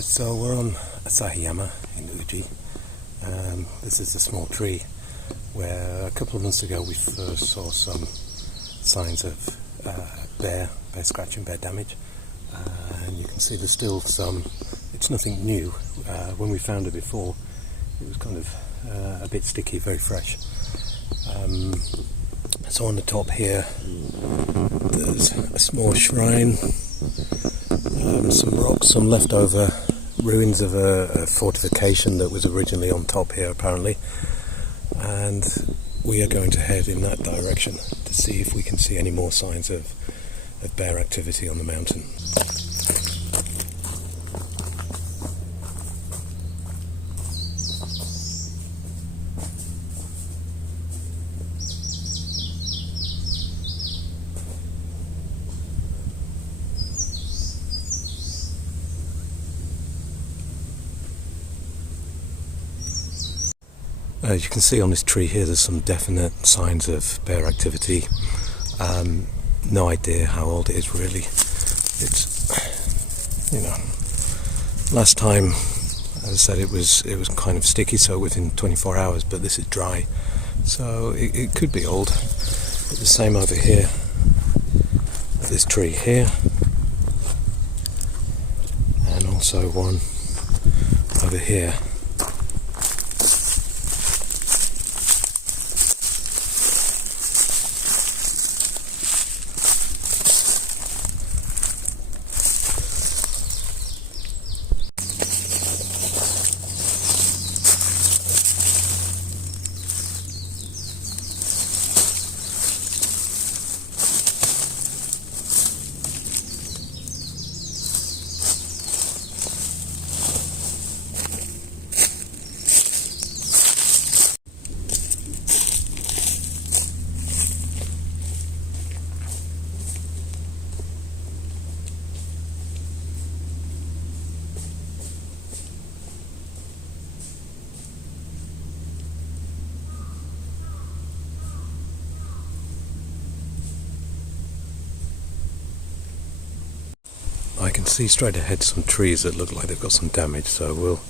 So we're on Asahiyama in Uji. This is a small tree where a couple of months ago we first saw some signs of bear scratching, bear damage. And you can see there's still some, it's nothing new. When we found it before, it was kind of a bit sticky, very fresh. So on the top here, there's a small shrine, some rocks, some leftover ruins of a fortification that was originally on top here apparently, and we are going to head in that direction to see if we can see any more signs of bear activity on the mountain. As you can see on this tree here, there's some definite signs of bear activity. No idea how old it is really. It's, last time, as I said, it was kind of sticky, so within 24 hours, but this is dry, so it could be old. But the same over here, this tree here, and also one over here. I can see straight ahead some trees that look like they've got some damage, so we'll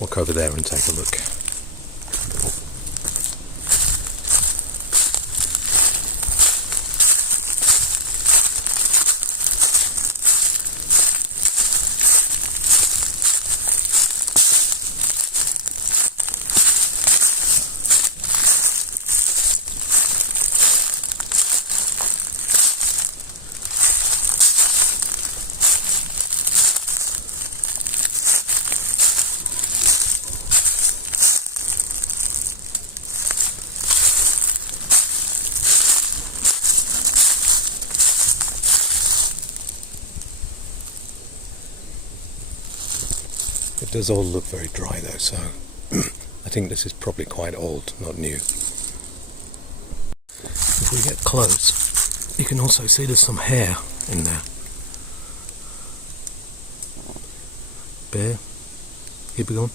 walk over there and take a look. It does all look very dry though, so I think this is probably quite old, not new. If we get close, you can also see there's some hair in there. Bear, keep it going.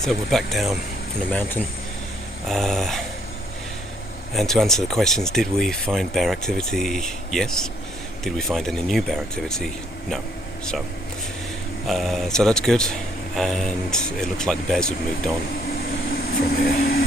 So we're back down from the mountain, and to answer the questions, did we find bear activity? Yes. Did we find any new bear activity? No. So that's good, and it looks like the bears have moved on from here.